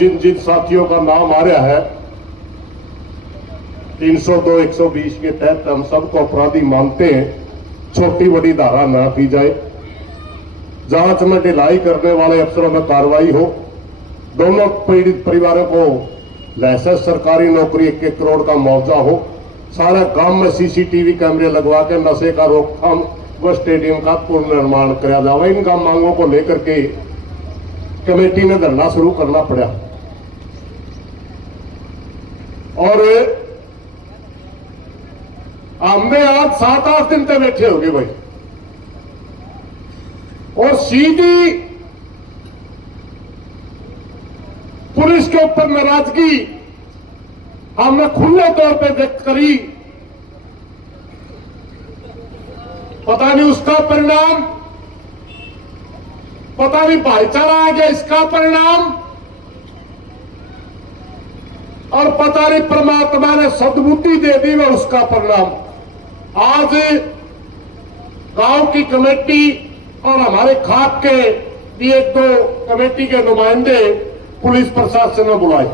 जिन जिन साथियों का नाम आ रहा है 302 120 के तहत हम सबको अपराधी मानते हैं। छोटी बड़ी धारा ना की जाए, जांच में ढिलाई करने वाले अफसरों में कार्रवाई हो, दोनों पीड़ित परिवारों को लाइसेंस सरकारी नौकरी 1-1 करोड़ का मुआवजा हो, सारा गांव में सीसीटीवी कैमरे लगवा के नशे का रोकथाम व स्टेडियम का पुनर्निर्माण कराया जाए। इन मांगों को लेकर के कमेटी ने धरना शुरू करना पड़ा और हमने आज 7-8 दिन तक बैठे हो गए भाई, और सीधी पुलिस के ऊपर नाराजगी हमने खुले तौर पे व्यक्त करी। पता नहीं उसका परिणाम, पता नहीं भाईचारा आ गया इसका परिणाम, और पता नहीं परमात्मा ने सद्बुद्धि दे दी वह उसका परिणाम। आज गांव की कमेटी और हमारे खाप के भी 1-2 कमेटी के नुमाइंदे पुलिस प्रशासन ने बुलाए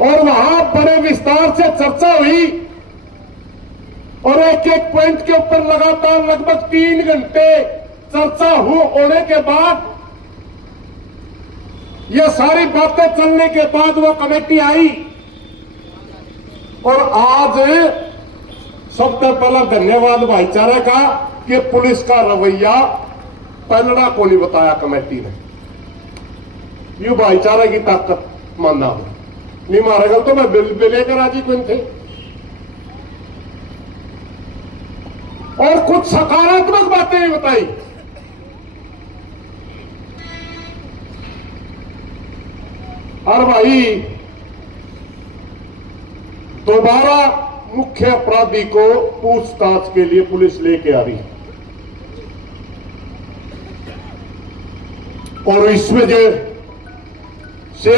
और वहां बड़े विस्तार से चर्चा हुई और एक-एक पॉइंट के ऊपर लगातार लगभग 3 घंटे चर्चा होने के बाद, ये सारी बातें चलने के बाद वो कमेटी आई। और आज सबसे पहला धन्यवाद भाईचारे का कि पुलिस का रवैया पलड़ा को नहीं बताया कमेटी ने। यू भाईचारे की ताकत मानना हो नहीं, मारेगा तो मैं बिल लेकर राजी कौन थे। और कुछ सकारात्मक बातें भी बताई। और भाई दोबारा मुख्य अपराधी को पूछताछ के लिए पुलिस लेके आ रही है और इस वजह से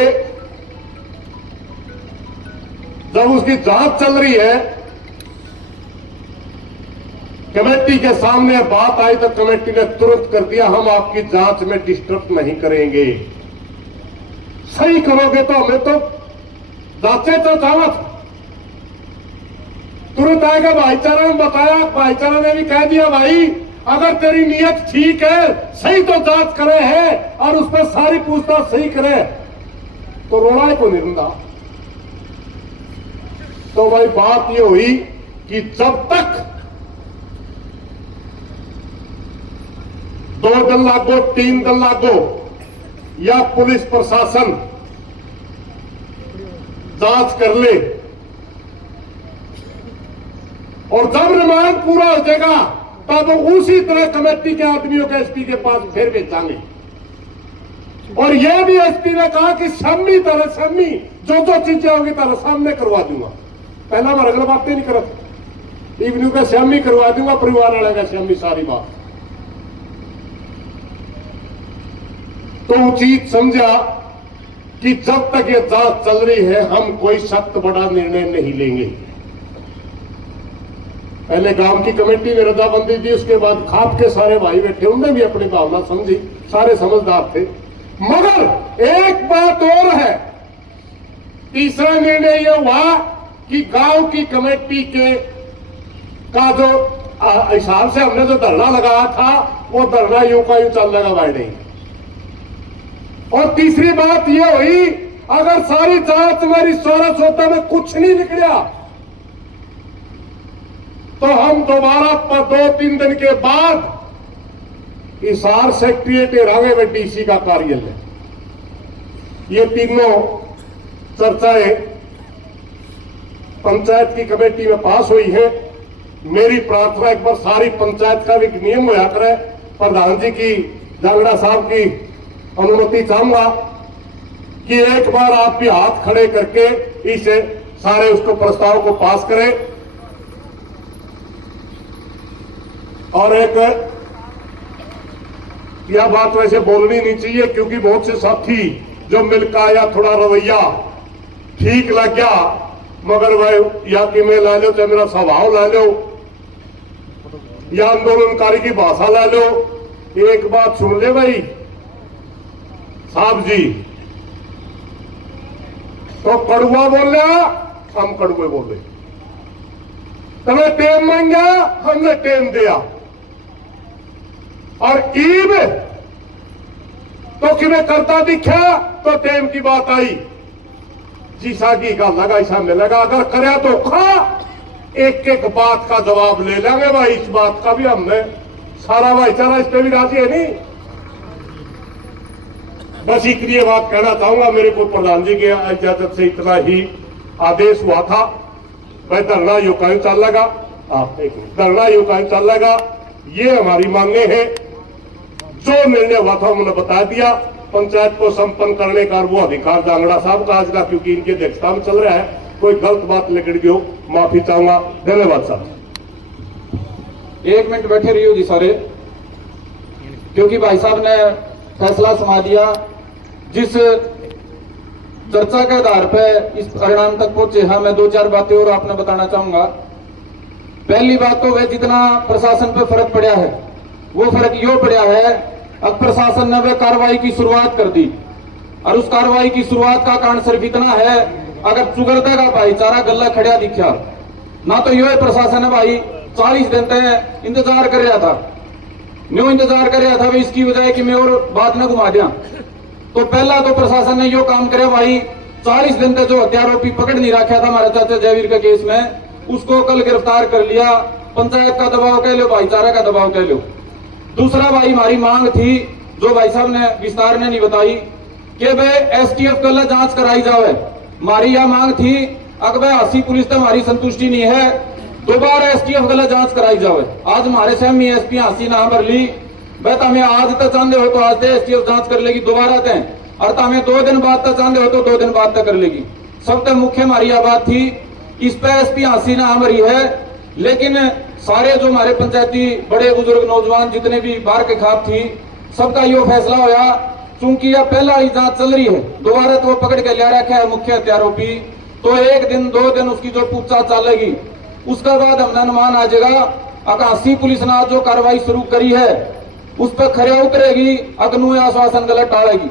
जब उसकी जांच चल रही है, कमेटी के सामने बात आई तो कमेटी ने तुरंत कर दिया, हम आपकी जांच में डिस्टर्ब नहीं करेंगे, सही करोगे तो हमें तो जांचे तो जावत तुरंत आएगा। भाईचारा ने बताया, भाईचारा ने भी कह दिया भाई अगर तेरी नीयत ठीक है, सही तो जांच करे है और उस पर सारी पूछताछ सही करे तो रोना को नहीं रुंदा। तो भाई बात ये हुई कि जब तक 2 दिन लागो 3 दिन लागो या पुलिस प्रशासन जांच कर ले और जब रिमांड पूरा हो जाएगा तब उसी तरह कमेटी के आदमियों को एसपी के पास फिर भेजांगे। और यह भी एसपी ने कहा कि सामनी जो चीजें होगी तारा सामने करवा दूंगा। पहला मैं अगला बातें नहीं करता, इवनिंग का शामी करवा दूंगा, परिवार वाले का शामी, सारी बात। तो उचित समझा कि जब तक ये जांच चल रही है हम कोई सख्त बड़ा निर्णय नहीं लेंगे। पहले गांव की कमेटी ने रजाबंदी दी, उसके बाद खाप के सारे भाई बैठे, उन्होंने भी अपनी भावना समझी, सारे समझदार थे। मगर एक बात और है, तीसरा निर्णय यह हुआ कि गांव की कमेटी के का जो हिसाब से हमने जो धरना लगाया था वो धरना यूं का यूं चलेगा भाई नहीं। और तीसरी बात यह हुई अगर सारी जांच मेरी 16 में कुछ नहीं निकला तो हम दोबारा 2-3 दिन के बाद हिसार सेक्रेटरीट रावे में डीसी का कार्यालय। ये तीनों चर्चाएं पंचायत की कमेटी में पास हुई है। मेरी प्रार्थना एक बार सारी पंचायत का भी नियम होया करे, प्रधान जी की, जांगड़ा साहब की अनुमति चाहूंगा कि एक बार आप भी हाथ खड़े करके इसे सारे उसको प्रस्ताव को पास करें। और एक यह बात वैसे बोलनी नहीं चाहिए क्योंकि बहुत से साथी जो मिलकर आया थोड़ा रवैया ठीक लग गया, मगर वह या कि मैं ला लो चाहे मेरा स्वभाव ला लो या आंदोलनकारी की भाषा ला लो। एक बात सुन ले भाई, साहब जी तो कड़ुआ बोले, हम कड़ुए बोले, तुम्हें टेम मांगा, हमने टेम दिया, और ईब तो किमें करता दिखा तो टेम की बात आई, जीसा की का लगा ऐसा मिलेगा, अगर करे तो खा, एक एक बात का जवाब ले लेंगे भाई, इस बात का भी हमने सारा भाईचारा इस पे भी राजी है नहीं। बस एक ये बात कहना चाहूंगा, मेरे को प्रधान जी के इजाजत से इतना ही आदेश हुआ था, भाई धरना यूं कहीं चलेगा, धरना यूं कहीं चलेगा, ये हमारी मांगे हैं, जो निर्णय हुआ था उन्होंने बता दिया। पंचायत को संपन्न करने का वो अधिकार जांगड़ा साहब का आज का, क्योंकि इनकी अध्यक्षता में चल रहा है, कोई गलत बात निकल गई हो माफी चाहूंगा। धन्यवाद साहब। 1 मिनट बैठे रहिए जी सारे, क्योंकि भाई साहब ने फैसला सुना दिया। जिस चर्चा के आधार पर इस परिणाम तक पहुंचे हैं, मैं 2-4 बातें और आपने बताना चाहूंगा। पहली बात तो वह जितना प्रशासन पर फर्क पड़ा है, वो फर्क यो पड़ा है, अब प्रशासन ने वह कार्रवाई की शुरुआत कर दी, और उस कार्रवाई की शुरुआत का कारण सिर्फ इतना है, अगर चुगलता का भाईचारा गला खड़ा दिखा ना, तो यो प्रशासन है भाई 40 दिन तक इंतजार कर रहा था। न्यू इंतजार कर रहा था भाई, इसकी वजह कि मैं और बात न घुमा दिया। तो पहला तो प्रशासन ने यो काम करे भाई, 40 दिन तक जो हत्यारोपी पकड़ नहीं रखा था हमारे चाचा जयवीर के केस में, उसको कल गिरफ्तार कर लिया। पंचायत का दबाव कह लो, भाईचारा का दबाव कह लो। दूसरा भाई हमारी मांग थी, जो भाई साहब ने विस्तार ने नहीं बताई, कि भाई एसटीएफ कल जांच कराई जाए। हमारी यह मांग थी, अगर 80 पुलिस तक हमारी संतुष्टि नहीं है, दोबारा एसटीएफ कल जांच कराई जाए। आज हमारे सहमी एसपी हंसी ना भर ली, बस हमें आज तक चाहते हो तो आज तक एसटीएफ जांच कर लेगी दोबारा तय, और हमें 2 दिन बाद तक चाहते हो तो 2 दिन बाद तक कर लेगी। सबसे मुख्य हमारी यह बात थी, इस पर एसपी हंसी ना भरी है, लेकिन सारे जो हमारे पंचायती बड़े बुजुर्ग नौजवान जितने भी बाहर के खाप थी, सबका यो फैसला होया, चूंकि यह पहला ही जांच चल रही है, दोबारा तो पकड़ के लिया रखा है मुख्य हत्यारोपी, तो 1 दिन 2 दिन उसकी जो पूछताछ चलेगी, उसके बाद हमने अनुमान आ जाएगा। अगर 80 पुलिस ने जो कार्रवाई शुरू करी है उस पर खरे उतरेगी, अगनु आश्वासन गलत टालेगी,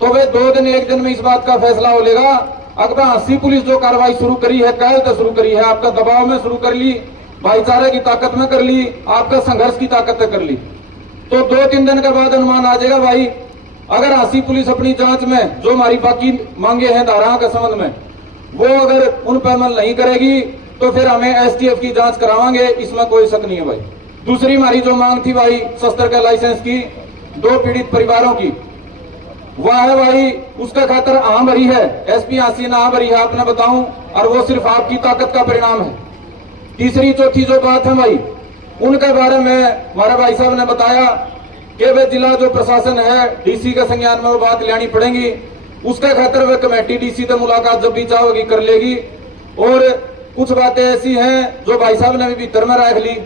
तो वे 2 दिन 1 दिन में इस बात का फैसला हो लेगा। अगर 80 पुलिस जो कार्रवाई शुरू करी है, कल तो शुरू करी है, आपका दबाव में शुरू कर ली, भाईचारे की ताकत में कर ली, आपका संघर्ष की ताकत में कर ली, तो 2-3 दिन के बाद अनुमान आ जाएगा भाई। अगर 80 पुलिस अपनी जांच में जो हमारी बाकी मांगे हैं धाराओं के संबंध में, वो अगर उन पर अमल नहीं करेगी, तो फिर हमें एसटीएफ की जांच करावांगे, इसमें कोई शक नहीं है भाई। दूसरी हमारी जो मांग थी भाई शस्त्र के लाइसेंस की, 2 पीड़ित परिवारों की, वह है भाई, उसका खातर आम भरी है, एसपी हसीना आम भरी है, आपने बताऊं, और वो सिर्फ आपकी ताकत का परिणाम है। तीसरी चौथी जो बात है भाई, उनके बारे में हमारे भाई साहब ने बताया कि वे जिला जो प्रशासन है, डीसी के संज्ञान में वो बात लानी पड़ेगी, उसके खातर वे कमेटी डीसी से मुलाकात जब भी चाहोगी कर लेगी। और कुछ बातें ऐसी हैं जो भाई साहब ने भी भीतर में रख ली,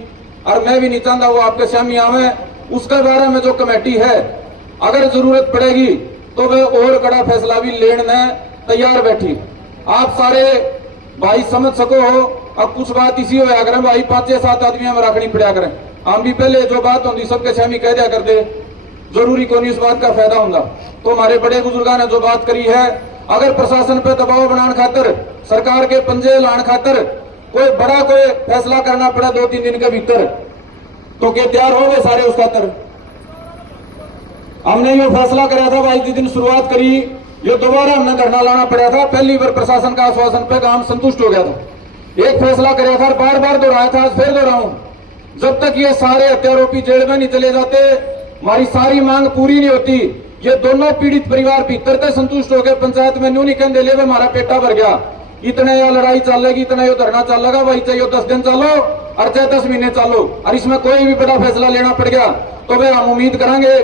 और मैं भी नहीं चाहता वो आपके सामने आवे। उसके बारे में जो कमेटी है, अगर जरूरत पड़ेगी तो वे और कड़ा फैसला भी लेने तैयार बैठी। आप सारे भाई समझ सको हो, अब कुछ बात इसी होया करें भाई, 5-7 आदमी हम रखनी पड़ा करें, हम भी पहले जो बात होती सबके सामने कह दिया कर दे, जरूरी को नहीं इस बात का फायदा होगा। तो हमारे बड़े बुजुर्गों ने जो बात करी है, अगर प्रशासन पे दबाव बनाने खातर, सरकार के पंजे लाने खातर कोई बड़ा कोई फैसला करना पड़ा 2-3 दिन के भीतर, तो क्या तैयार हो गए सारे उस खातर? हमने ये फैसला कराया था भाई, जिस दिन शुरुआत करी, ये दोबारा हमने धरना लाना पड़ा था। पहली बार प्रशासन का आश्वासन पे काम संतुष्ट हो गया था, एक फैसला कराया था, बार बार दोहराया था, आज फिर दोहराऊं, जब तक ये सारे हत्यारोपी जेल में नहीं चले जाते, हमारी सारी मांग पूरी नहीं होती। ये दोनों पीड़ित परिवार भीतर तक संतुष्ट हो गए, पंचायत में न्यू नहीं कहते ले हमारा पेटा भर गया, इतने या लड़ाई चलेगी, इतना यो धरना चलेगा भाई, चाहे 10 दिन चलो और चाहे 10 महीने चलो, और इसमें कोई भी बड़ा फैसला लेना पड़ गया तो वे हम उम्मीद करेंगे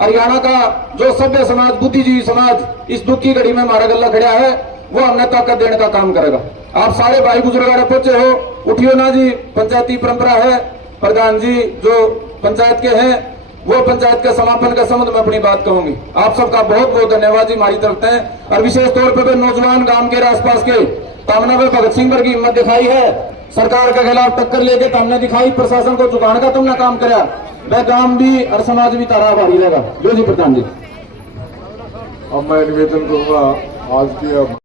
हरियाणा का जो सभ्य समाज, बुद्धिजीवी समाज इस दुख की घड़ी में हमारा गला खड़ा है, वो हमने ताकत देने का काम करेगा। आप सारे भाई बुजुर्ग पहुंचे हो, उठियो ना जी, पंचायती परंपरा है, प्रधान जी जो पंचायत के हैं वो पंचायत के समापन के संबंध में अपनी बात कहूंगी। आप सबका बहुत बहुत धन्यवाद जी हमारी तरफ से, और विशेष तौर पर नौजवान गांव के आसपास के तामना में भगत सिंह पर की हिम्मत दिखाई है, सरकार के खिलाफ टक्कर लेके तामने दिखाई, प्रशासन को झुकाने का तुमने काम कराया, वह गांव भी और समाज भी तारा भारी रहेगा। जो जी प्रधान जी। अब मैं निवेदन करूंगा आज की